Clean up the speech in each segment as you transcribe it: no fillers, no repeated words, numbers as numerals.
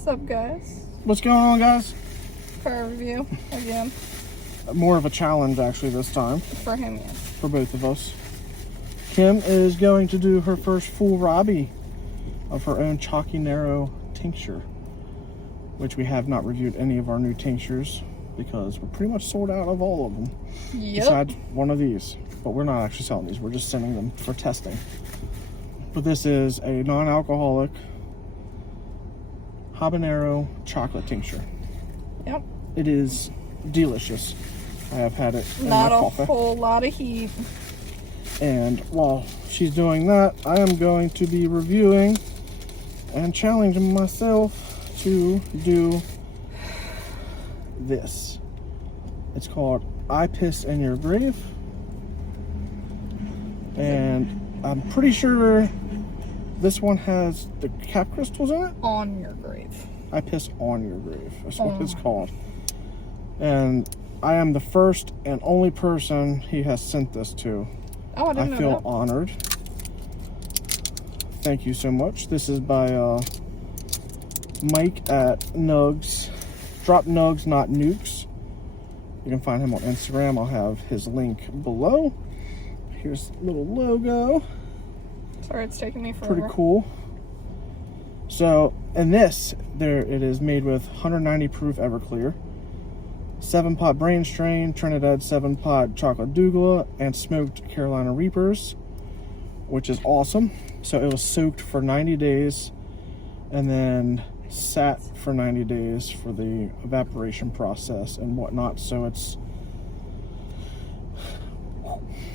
What's up, guys? What's going on, guys? Car review again. More of a challenge, actually, this time. For him, yes. For both of us. Kim is going to do her first full Robbie of her own Chalky Narrow tincture, which we have not reviewed any of our new tinctures because we're pretty much sold out of all of them. Yep. Besides one of these. But we're not actually selling these. We're just sending them for testing. But this is a non-alcoholic habanero chocolate tincture. Yep. It is delicious. I have had it in Not my a coffee. whole lot of heat. And while she's doing that, I am going to be reviewing and challenging myself to do this. It's called I Piss in Your Grave. And I'm pretty sure this one has the cap crystals in it. On your grave. I Piss on Your Grave. That's what it's called. And I am the first and only person he has sent this to. Oh, I didn't know feel that. honored. Thank you so much. This is by Mike at Nugs. Drop Nugs, not Nukes. You can find him on Instagram. I'll have his link below. Here's a little logo. Sorry, it's taking me forever. Pretty cool. So, in this, it is made with 190 proof Everclear, 7-pot Brain Strain, Trinidad 7-pot Chocolate Douglas, and smoked Carolina Reapers, which is awesome. So it was soaked for 90 days and then sat for 90 days for the evaporation process and whatnot. So it's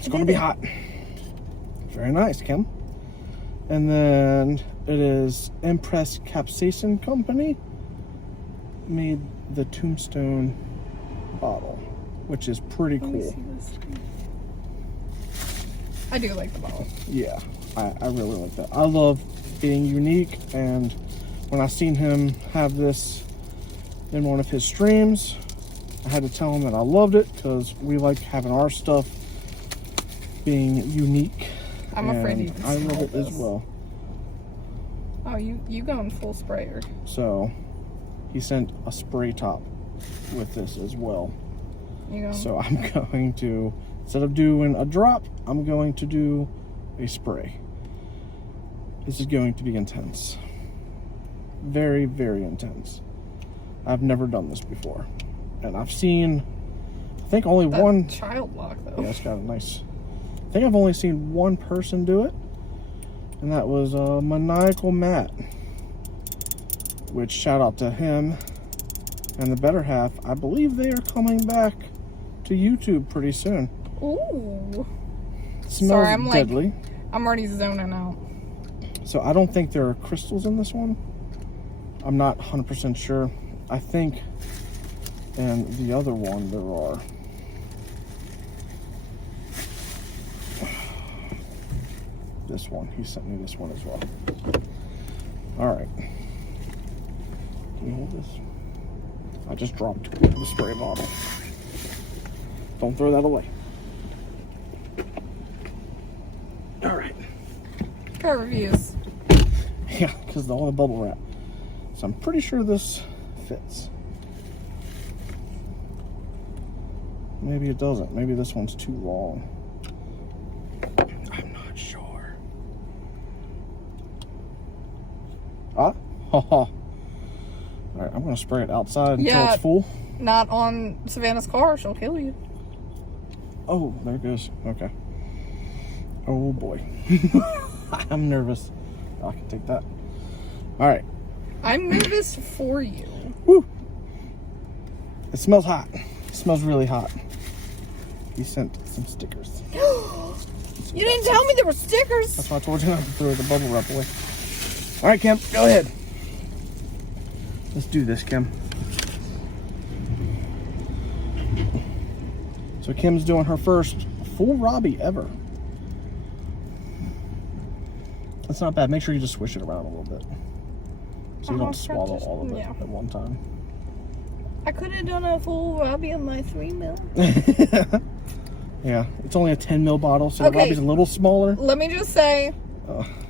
going to be hot. Very nice, Kim. And then it is Impress Capsaicin Company made the Tombstone bottle, which is pretty Let me cool. see this. I do like the bottle. Yeah, I really like that. I love being unique, and when I seen him have this in one of his streams, I had to tell him that I loved it because we like having our stuff being unique. I'm afraid you I love it as well. Oh, you going full sprayer. So he sent a spray top with this as well. You going? So I'm going to, instead of doing a drop, I'm going to do a spray. This is going to be intense. Very, very intense. I've never done this before. And I've seen, I think only that one. child lock, though. Yeah, it's got a nice. I think I've only seen one person do it. And that was Maniacal Matt. Which, shout out to him and the better half. I believe they are coming back to YouTube pretty soon. Ooh. Smells Sorry, I'm deadly. I'm already zoning out. So I don't think there are crystals in this one. I'm not 100% sure. I think in the other one there are. This one. He sent me this one as well. Alright. Can you hold this? I just dropped the spray bottle. Don't throw that away. Alright. Car reviews. Yeah, because of all the bubble wrap. So I'm pretty sure this fits. Maybe it doesn't. Maybe this one's too long. I'm not sure. Ah? Haha. Alright, I'm going to spray it outside until it's full. Not on Savannah's car. She'll kill you. Oh, there it goes. Okay. Oh boy. I'm nervous. I can take that. Alright. I'm nervous for you. Woo! It smells hot. It smells really hot. He sent some stickers. You didn't tell me there were stickers. That's why I told you not to throw the bubble wrap away. Alright, Kim, go ahead. Let's do this, Kim. So Kim's doing her first full Robbie ever. That's not bad. Make sure you just swish it around a little bit. So you don't swallow all of it at one time. I could have done a full Robbie on my 3 mil. Yeah, it's only a 10 ml bottle, so the Robbie's a little smaller. Let me just say,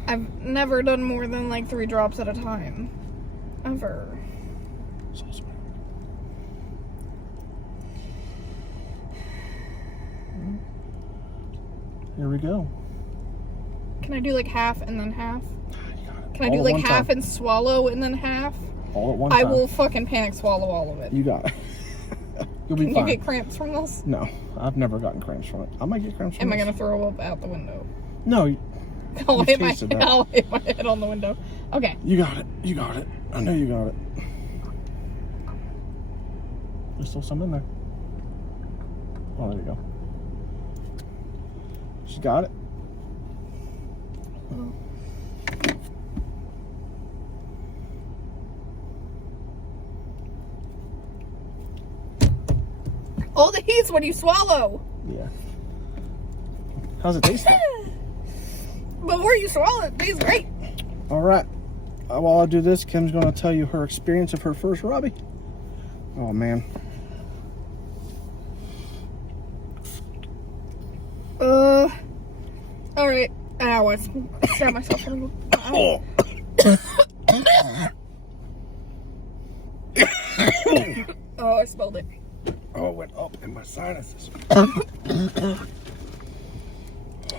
I've never done more than like 3 drops at a time. ever. So smart. Here we go. Can I do like half and then half? You got it. Can I do like half and swallow and then half? All at one I time. will fucking panic swallow all of it. You got it. You'll be Can fine. you get cramps from this? No, I've never gotten cramps from it. I might get cramps from Am I this. gonna throw up out the window? No. I'll hit tasted that. I'll hit my head on the window. Okay. You got it. You got it. I know you got it. There's still some in there. Oh, there you go. She got it. Oh, the heat's when you swallow. Yeah. How's it taste? Before you swallow it, tastes great. All right. While I do this, Kim's going to tell you her experience of her first Robbie. Oh, man. All right. Ow, I stabbed myself in the Oh. Oh, I smelled it. Oh, it went up in my sinuses. Oh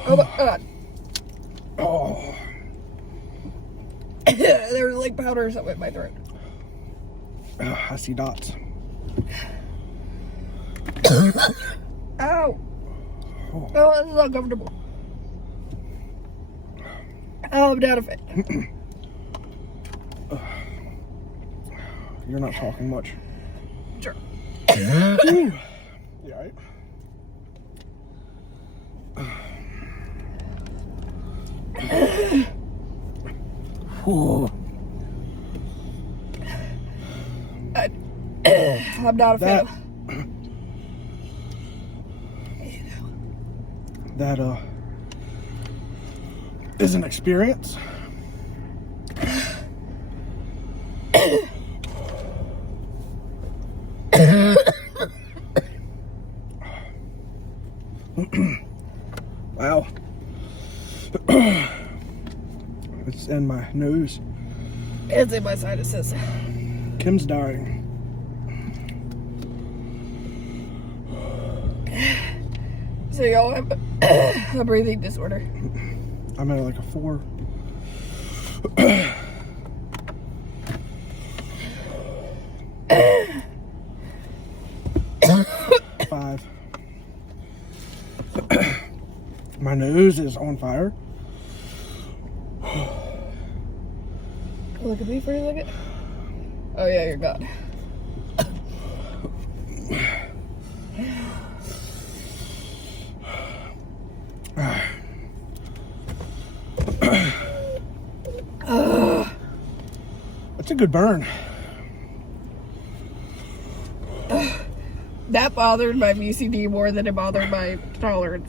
my god. Oh. There was like powders that went in my throat. I see dots. Ow. Oh, this is uncomfortable. Oh, I'm down a fit. You're not talking much. Sure. You alright? I'm down a fit. That is an experience. Wow. It's in my nose. It's in my sinuses. Kim's dying. So y'all have a breathing disorder. I'm at like a 4. Five. My nose is on fire. Look at me for a second. Oh yeah, you're gone. That's a good burn. That bothered my VCD more than it bothered my tolerance.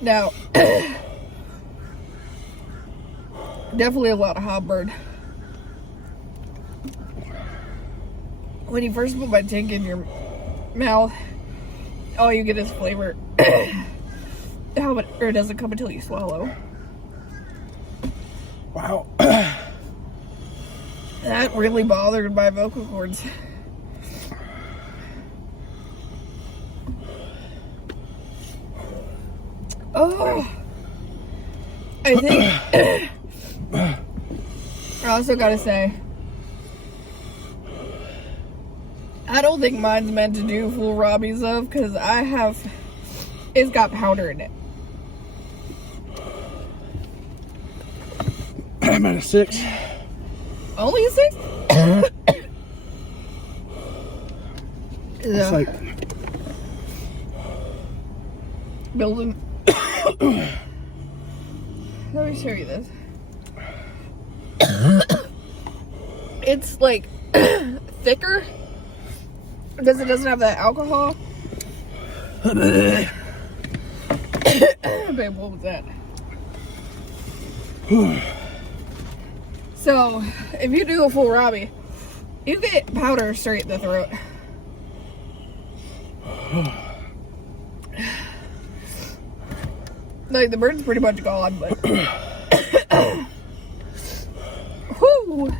Now, definitely a lot of hot burn. When you first put my tink in your mouth, all you get is flavor. Or it doesn't come until you swallow. Wow. That really bothered my vocal cords. Oh, I think I also gotta say, I don't think mine's meant to do full Robbies of, because it's got powder in it. I'm at a 6. Only a 6? It's like building. Let me show you this. It's like thicker because it doesn't have that alcohol. Babe, what was that? So, if you do a full Robbie, you get powder straight in the throat. Like, the bird's pretty much gone, but... Whew.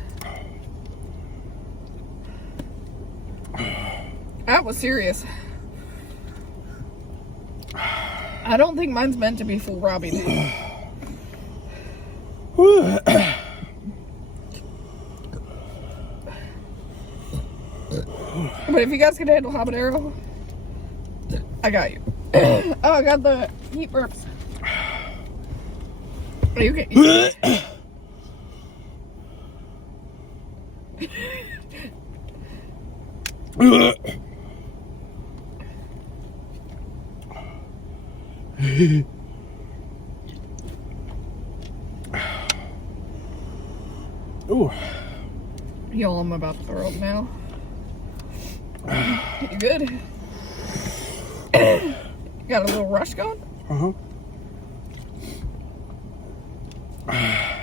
That was serious. I don't think mine's meant to be full Robbie. But if you guys can handle habanero, I got you. Oh, I got the heat burps. Oh, you can eat it. Ooh. Y'all, I'm about to throw up now. You good? Got a little rush going? Uh-huh.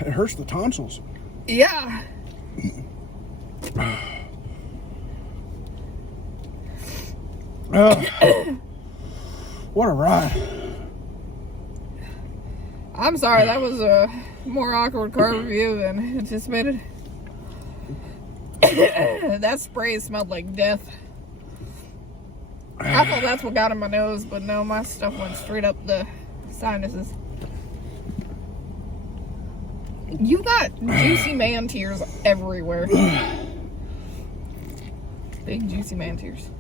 It hurts the tonsils. Yeah. What a ride. I'm sorry, that was a more awkward car review than anticipated. That spray smelled like death. I thought that's what got in my nose, but no, my stuff went straight up the sinuses. You got juicy man tears everywhere. Big juicy man tears.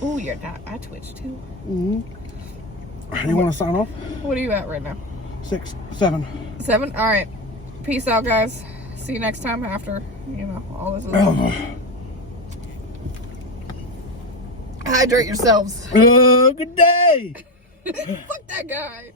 Oh, you're not. I twitched too. You want to sign off? What are you at right now? 6, 7. 7? Alright. Peace out, guys. See you next time after, all this is. Hydrate yourselves. Good day. Fuck that guy.